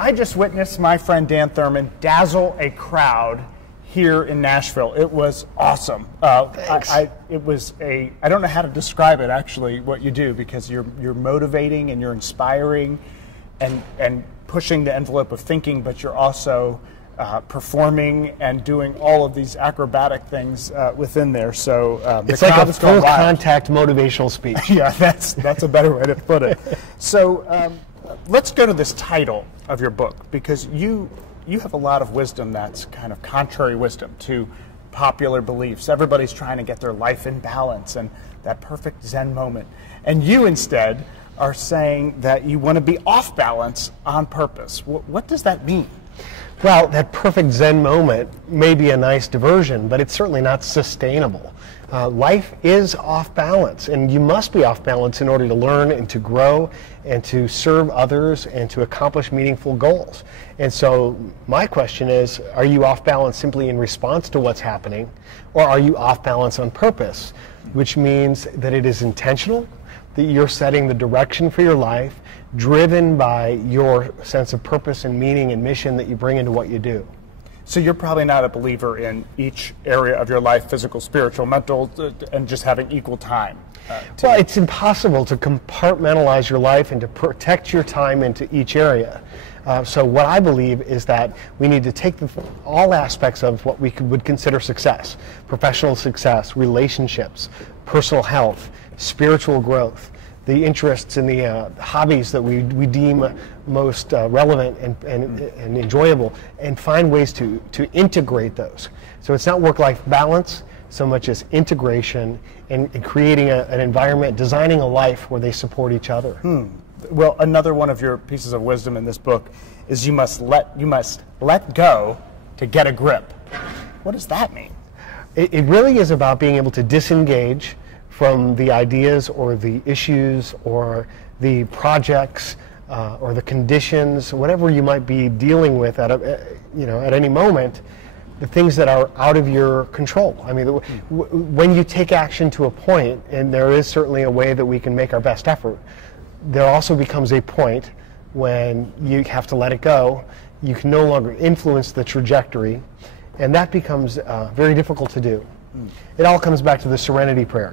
I just witnessed my friend Dan Thurmon dazzle a crowd here in Nashville. It was awesome. Thanks. I don't know how to describe it actually, what you do, because you're motivating and you're inspiring and pushing the envelope of thinking, but you're also performing and doing all of these acrobatic things within there. So it's like a full contact motivational speech. Yeah, that's a better way to put it. So let's go to this title of your book, because you have a lot of wisdom that's kind of contrary wisdom to popular beliefs. Everybody's trying to get their life in balance and that perfect Zen moment. And you instead are saying that you want to be off balance on purpose. What does that mean? Well, that perfect Zen moment may be a nice diversion, but it's certainly not sustainable. Life is off balance, and you must be off balance in order to learn and to grow and to serve others and to accomplish meaningful goals. And so my question is, are you off balance simply in response to what's happening, or are you off balance on purpose, which means that it is intentional, that you're setting the direction for your life, driven by your sense of purpose and meaning and mission that you bring into what you do. So you're probably not a believer in each area of your life, physical, spiritual, mental, and just having equal time. Well, it's impossible to compartmentalize your life and to protect your time into each area. So what I believe is that we need to take all aspects of what we would consider success: professional success, relationships, personal health, spiritual growth, the interests and the hobbies that we deem most relevant and enjoyable, and find ways to integrate those. So it's not work-life balance so much as integration and creating an environment, designing a life where they support each other. Well, another one of your pieces of wisdom in this book is you must let go to get a grip. What does that mean? It really is about being able to disengage from the ideas or the issues or the projects or the conditions, whatever you might be dealing with at any moment, the things that are out of your control. I mean, when you take action to a point, and there is certainly a way that we can make our best effort, there also becomes a point when you have to let it go. You can no longer influence the trajectory, and that becomes very difficult to do. It all comes back to the serenity prayer,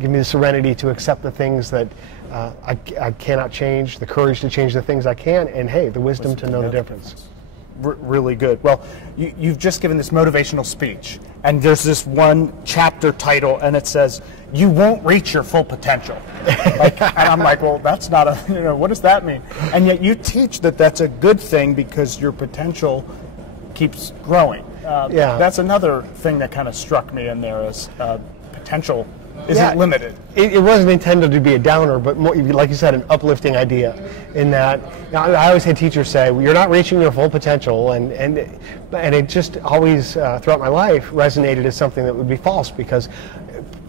give me the serenity to accept the things that I cannot change, the courage to change the things I can, and hey, the wisdom to know the difference. Really good. Well, you've just given this motivational speech, and there's this one chapter title, and it says, "You won't reach your full potential." And I'm like, well, that's not what does that mean? And yet you teach that that's a good thing because your potential keeps growing. Yeah. That's another thing that kind of struck me in there is potential isn't limited. It wasn't intended to be a downer, but more, like you said, an uplifting idea. In that, I always had teachers say, well, "You're not reaching your full potential," and it just always throughout my life resonated as something that would be false, because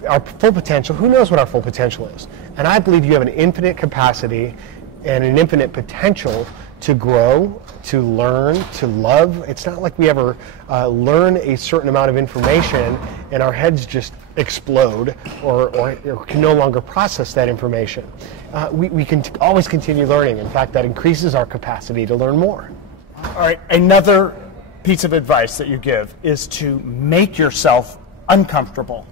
our full potential, who knows what our full potential is? And I believe you have an infinite capacity and an infinite potential to grow, to learn, to love. It's not like we ever learn a certain amount of information and our heads just explode or can no longer process that information. We can always continue learning. In fact, that increases our capacity to learn more. All right, another piece of advice that you give is to make yourself uncomfortable.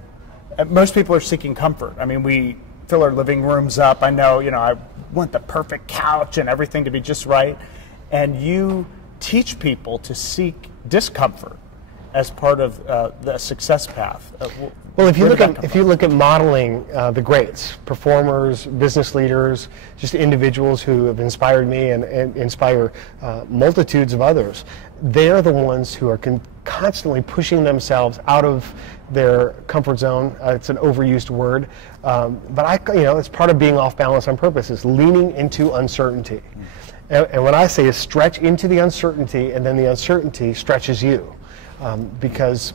Most people are seeking comfort. I mean, we fill our living rooms up. I know, I want the perfect couch and everything to be just right. And you teach people to seek discomfort as part of the success path. Well, if you look at modeling the greats, performers, business leaders, just individuals who have inspired me and inspire multitudes of others, they're the ones who are constantly pushing themselves out of their comfort zone. It's an overused word, but it's part of being off balance on purpose, is leaning into uncertainty. And what I say is stretch into the uncertainty, and then the uncertainty stretches you, because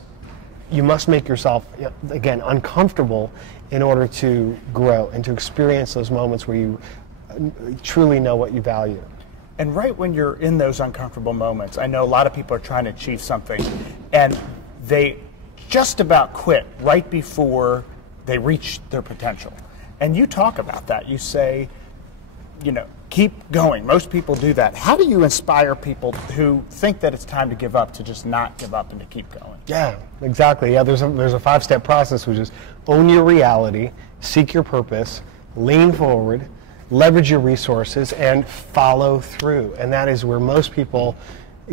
you must make yourself, again, uncomfortable in order to grow and to experience those moments where you truly know what you value. And right when you're in those uncomfortable moments, I know a lot of people are trying to achieve something, and they just about quit right before they reach their potential. And you talk about that. You say, keep going. Most people do that. How do you inspire people who think that it's time to give up to just not give up and to keep going? Yeah, exactly. Yeah, there's a 5-step process, which is own your reality, seek your purpose, lean forward, leverage your resources, and follow through. And that is where most people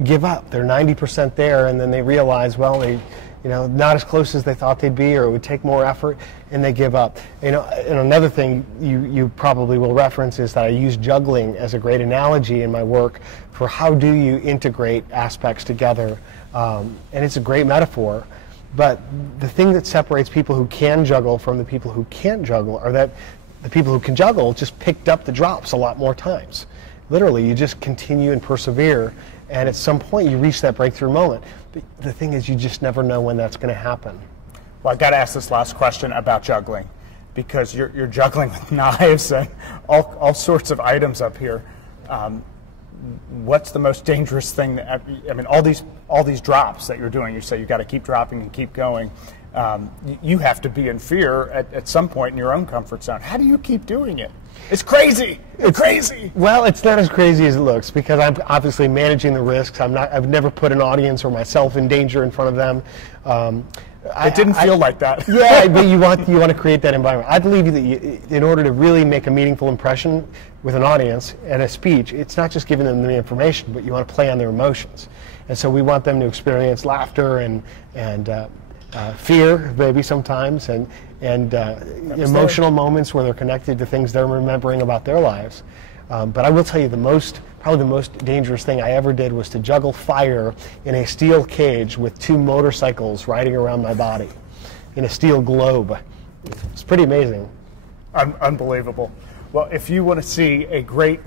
give up. They're 90% there, and then they realize, well, they, not as close as they thought they'd be, or it would take more effort, and they give up. And another thing you probably will reference is that I use juggling as a great analogy in my work for how do you integrate aspects together, and it's a great metaphor. But the thing that separates people who can juggle from the people who can't juggle are that the people who can juggle just picked up the drops a lot more times. Literally, you just continue and persevere, and at some point you reach that breakthrough moment. But the thing is, you just never know when that's going to happen. Well, I've got to ask this last question about juggling, because you're juggling with knives and all sorts of items up here. What's the most dangerous thing? All these drops that you're doing. You say you got to keep dropping and keep going. You have to be in fear at some point in your own comfort zone. How do you keep doing it? It's crazy. It's crazy. Well, it's not as crazy as it looks, because I'm obviously managing the risks. I've never put an audience or myself in danger in front of them. It didn't feel like that. Yeah, but you want to create that environment. I believe that in order to really make a meaningful impression with an audience and a speech, it's not just giving them the information, but you want to play on their emotions. And so we want them to experience laughter and fear, maybe sometimes, and emotional moments where they're connected to things they're remembering about their lives. But I will tell you, probably the most dangerous thing I ever did was to juggle fire in a steel cage with 2 motorcycles riding around my body in a steel globe. It's pretty amazing. Unbelievable. Well, if you want to see a great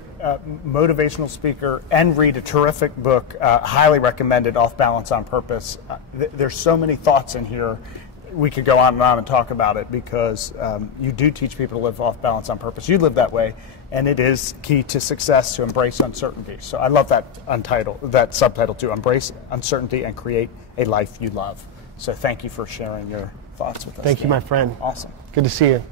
motivational speaker and read a terrific book, highly recommended, Off Balance on Purpose. There's so many thoughts in here. We could go on and talk about it, because you do teach people to live off balance on purpose. You live that way, and it is key to success to embrace uncertainty. So I love that subtitle too, Embrace Uncertainty and Create a Life You Love. So thank you for sharing your thoughts with us. Thank you, my friend. Awesome. Good to see you.